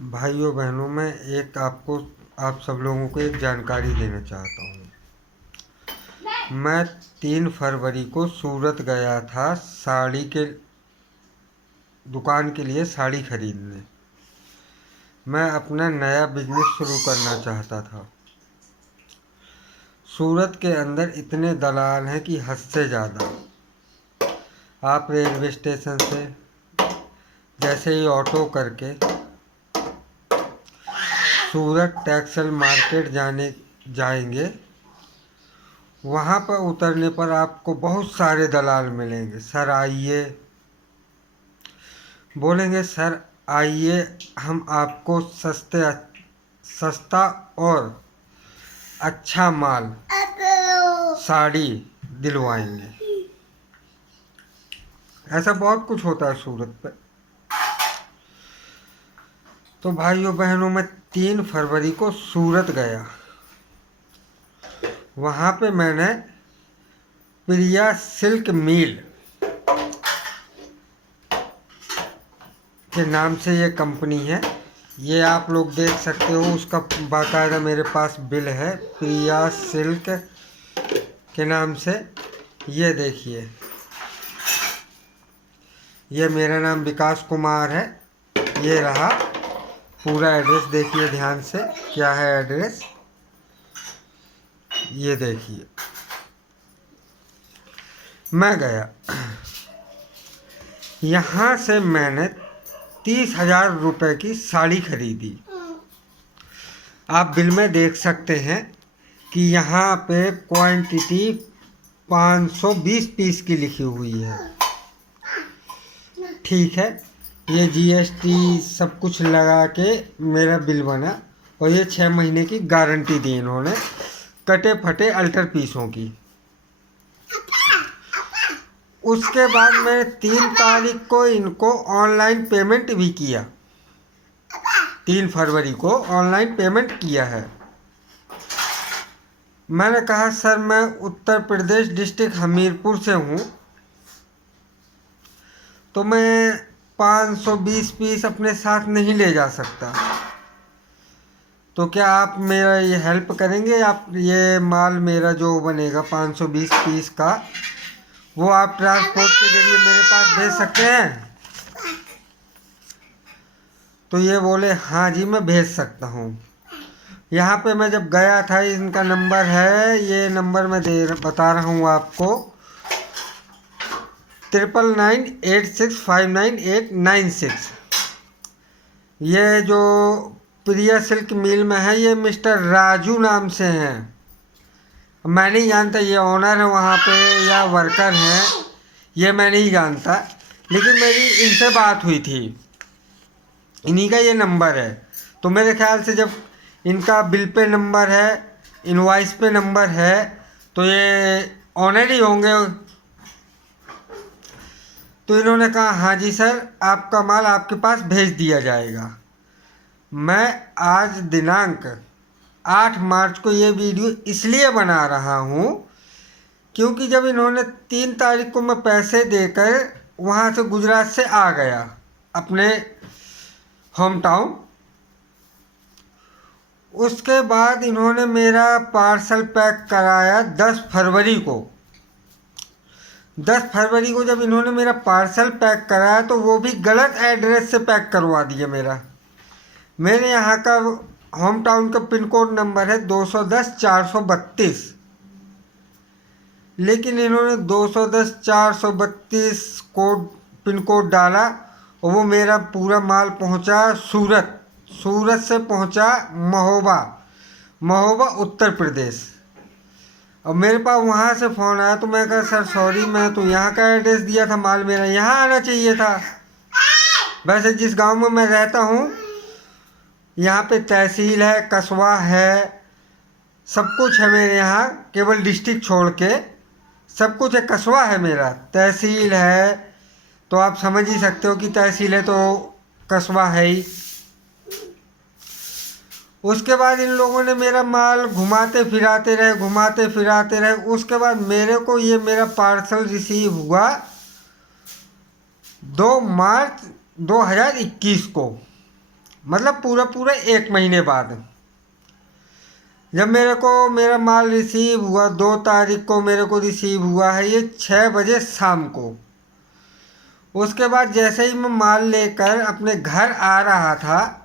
भाइयों बहनों, मैं आप सब लोगों को एक जानकारी देना चाहता हूँ। मैं 3 फरवरी को सूरत गया था साड़ी के दुकान के लिए साड़ी खरीदने। मैं अपना नया बिजनेस शुरू करना चाहता था। सूरत के अंदर इतने दलाल हैं कि हद से ज़्यादा। आप रेलवे स्टेशन से जैसे ही ऑटो करके सूरत टेक्सटाइल मार्केट जाएंगे, वहाँ पर उतरने पर आपको बहुत सारे दलाल मिलेंगे। सर आइए, बोलेंगे सर आइए, हम आपको सस्ता और अच्छा माल साड़ी दिलवाएंगे। ऐसा बहुत कुछ होता है सूरत पे। तो भाइयों बहनों, मैं 3 फरवरी को सूरत गया। वहाँ पे मैंने प्रिया सिल्क मिल के नाम से ये कंपनी है, ये आप लोग देख सकते हो। उसका बाकायदा मेरे पास बिल है, प्रिया सिल्क के नाम से। ये देखिए, ये मेरा नाम विकास कुमार है। ये रहा पूरा एड्रेस, देखिए ध्यान से क्या है एड्रेस। ये देखिए, मैं गया, यहाँ से मैंने 30,000 रुपये की साड़ी खरीदी। आप बिल में देख सकते हैं कि यहाँ पे क्वांटिटी 520 पीस की लिखी हुई है। ठीक है, ये जीएसटी सब कुछ लगा के मेरा बिल बना, और ये 6 महीने की गारंटी दी इन्होंने, कटे फटे अल्टर पीसों की। उसके बाद मैंने 3 तारीख को इनको ऑनलाइन पेमेंट भी किया। 3 फरवरी को ऑनलाइन पेमेंट किया है। मैंने कहा सर मैं उत्तर प्रदेश डिस्ट्रिक्ट हमीरपुर से हूँ, तो मैं 520 पीस अपने साथ नहीं ले जा सकता। तो क्या आप मेरा ये हेल्प करेंगे? आप ये माल मेरा जो बनेगा 520 पीस का, वो आप ट्रांसपोर्ट के जरिए मेरे पास भेज सकते हैं? तो ये बोले हाँ जी मैं भेज सकता हूँ। यहाँ पे मैं जब गया था, इनका नंबर है, ये नंबर मैं बता रहा हूँ आपको, 9996598896। ये जो प्रिया सिल्क मिल में है, ये मिस्टर राजू नाम से हैं। मैं नहीं जानता ये ओनर है वहाँ पे या वर्कर हैं, ये मैं नहीं जानता, लेकिन मेरी इनसे बात हुई थी। इन्हीं का ये नंबर है। तो मेरे ख्याल से जब इनका बिल पे नंबर है, इनवॉइस पे नंबर है, तो ये ऑनर ही होंगे। तो इन्होंने कहा हाँ जी सर, आपका माल आपके पास भेज दिया जाएगा। मैं आज दिनांक 8 मार्च को ये वीडियो इसलिए बना रहा हूँ क्योंकि जब इन्होंने 3 तारीख को मैं पैसे देकर वहाँ से गुजरात से आ गया अपने होम टाउन, उसके बाद इन्होंने मेरा पार्सल पैक कराया 10 फरवरी को। 10 फरवरी को जब इन्होंने मेरा पार्सल पैक कराया, तो वो भी गलत एड्रेस से पैक करवा दिया। मेरे यहाँ का होम टाउन का पिन कोड नंबर है 210-432, लेकिन इन्होंने 210-432 पिन कोड डाला, और वो मेरा पूरा माल पहुँचा सूरत से पहुँचा महोबा उत्तर प्रदेश। अब मेरे पास वहाँ से फ़ोन आया, तो मैं कहा सर सॉरी, मैं तो यहाँ का एड्रेस दिया था, माल मेरा यहाँ आना चाहिए था। वैसे जिस गांव में मैं रहता हूँ, यहाँ पे तहसील है, कस्बा है, सब कुछ है मेरे यहाँ, केवल डिस्ट्रिक्ट छोड़ के सब कुछ है। कस्बा है मेरा, तहसील है, तो आप समझ ही सकते हो कि तहसील है तो कस्बा है ही। उसके बाद इन लोगों ने मेरा माल घुमाते फिराते रहे। उसके बाद मेरे को ये मेरा पार्सल रिसीव हुआ 2 मार्च 2021 को। मतलब पूरा पूरा 1 महीने बाद। जब मेरे को मेरा माल रिसीव हुआ, 2 तारीख को मेरे को रिसीव हुआ है ये 6 बजे शाम को। उसके बाद जैसे ही मैं माल लेकर अपने घर आ रहा था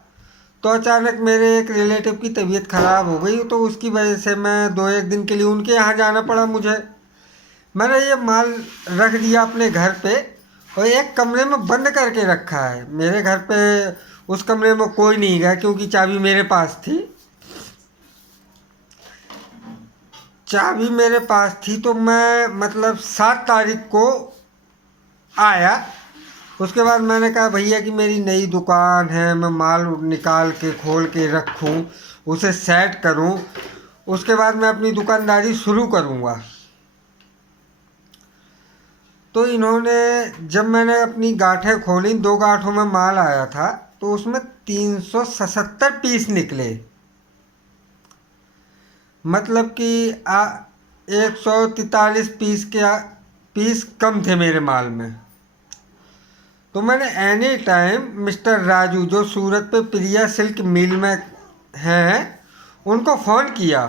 तो अचानक मेरे एक रिलेटिव की तबीयत ख़राब हो गई, तो उसकी वजह से मैं 2 एक दिन के लिए उनके यहाँ जाना पड़ा मुझे। मैंने ये माल रख दिया अपने घर पे और एक कमरे में बंद करके रखा है। मेरे घर पे उस कमरे में कोई नहीं गया क्योंकि चाबी मेरे पास थी। चाबी मेरे पास थी तो मैं मतलब 7 तारीख को आया। उसके बाद मैंने कहा भैया कि मेरी नई दुकान है, मैं माल निकाल के खोल के रखूं, उसे सेट करूं, उसके बाद मैं अपनी दुकानदारी शुरू करूंगा। तो इन्होंने, जब मैंने अपनी गांठें खोली, 2 गांठों में माल आया था तो उसमें 377 पीस निकले। मतलब कि 143 पीस कम थे मेरे माल में। तो मैंने एनी टाइम मिस्टर राजू जो सूरत पे प्रिया सिल्क मिल में हैं उनको फ़ोन किया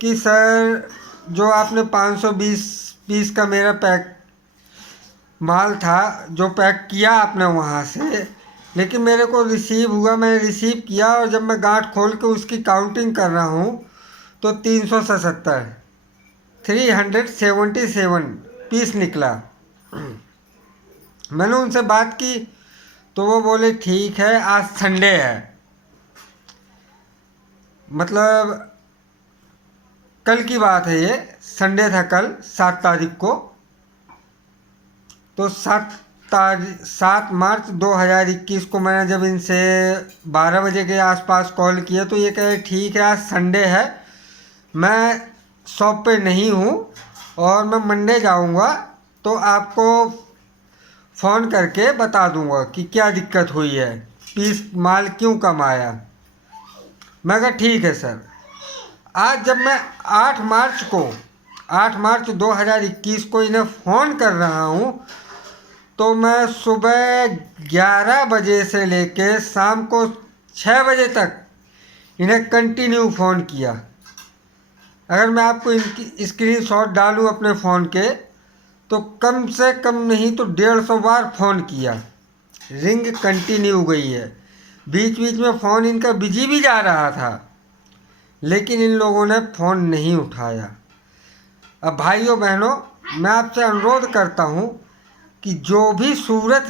कि सर जो आपने 520 पीस का मेरा माल था जो पैक किया आपने वहाँ से, लेकिन मेरे को रिसीव हुआ, मैंने रिसीव किया और जब मैं गांठ खोल के उसकी काउंटिंग कर रहा हूँ तो 377 पीस निकला। मैंने उनसे बात की तो वो बोले ठीक है, आज संडे है, मतलब कल की बात है, ये संडे था कल 7 तारीख को। तो 7 मार्च 2021 को मैंने जब इनसे 12 बजे के आसपास कॉल किया तो ये कहे ठीक है आज संडे है, मैं शॉप पे नहीं हूँ और मैं मंडे जाऊँगा तो आपको फ़ोन करके बता दूँगा कि क्या दिक्कत हुई है, पीस माल क्यों कम आया। मैं कहा ठीक है सर। आज जब मैं 8 मार्च 2021 को इन्हें फ़ोन कर रहा हूँ तो मैं सुबह 11 बजे से लेके शाम को 6 बजे तक इन्हें कंटिन्यू फ़ोन किया। अगर मैं आपको इनकी स्क्रीनशॉट डालूँ अपने फ़ोन के तो कम से कम नहीं तो 150 बार फ़ोन किया, रिंग कंटिन्यू गई है। बीच बीच में फ़ोन इनका बिजी भी जा रहा था लेकिन इन लोगों ने फ़ोन नहीं उठाया। अब भाइयों बहनों, मैं आपसे अनुरोध करता हूँ कि जो भी सूरत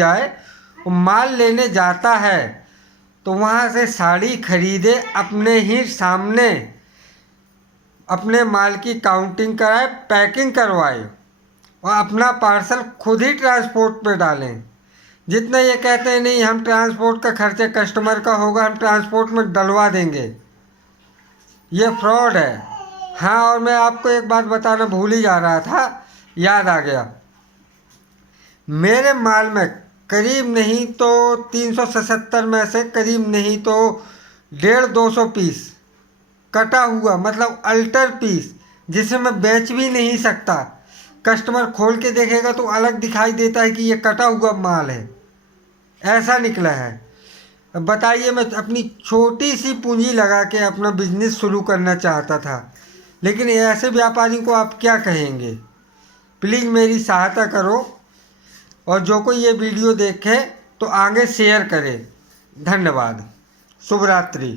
जाए वो माल लेने जाता है तो वहाँ से साड़ी खरीदे, अपने ही सामने अपने माल की काउंटिंग कराए, पैकिंग करवाए और अपना पार्सल खुद ही ट्रांसपोर्ट पे डालें। जितना ये कहते हैं नहीं हम ट्रांसपोर्ट का खर्चा कस्टमर का होगा, हम ट्रांसपोर्ट में डलवा देंगे, ये फ्रॉड है। हाँ, और मैं आपको एक बात बताना भूल ही जा रहा था, याद आ गया। मेरे माल में करीब नहीं तो 377 में से करीब नहीं तो 150-200 पीस कटा हुआ, मतलब अल्टर पीस, जिसे मैं बेच भी नहीं सकता। कस्टमर खोल के देखेगा तो अलग दिखाई देता है कि ये कटा हुआ माल है, ऐसा निकला है। अब बताइए, मैं अपनी छोटी सी पूंजी लगा के अपना बिजनेस शुरू करना चाहता था, लेकिन ऐसे व्यापारी को आप क्या कहेंगे। प्लीज़ मेरी सहायता करो और जो कोई ये वीडियो देखे तो आगे शेयर करे। धन्यवाद। शुभ रात्रि।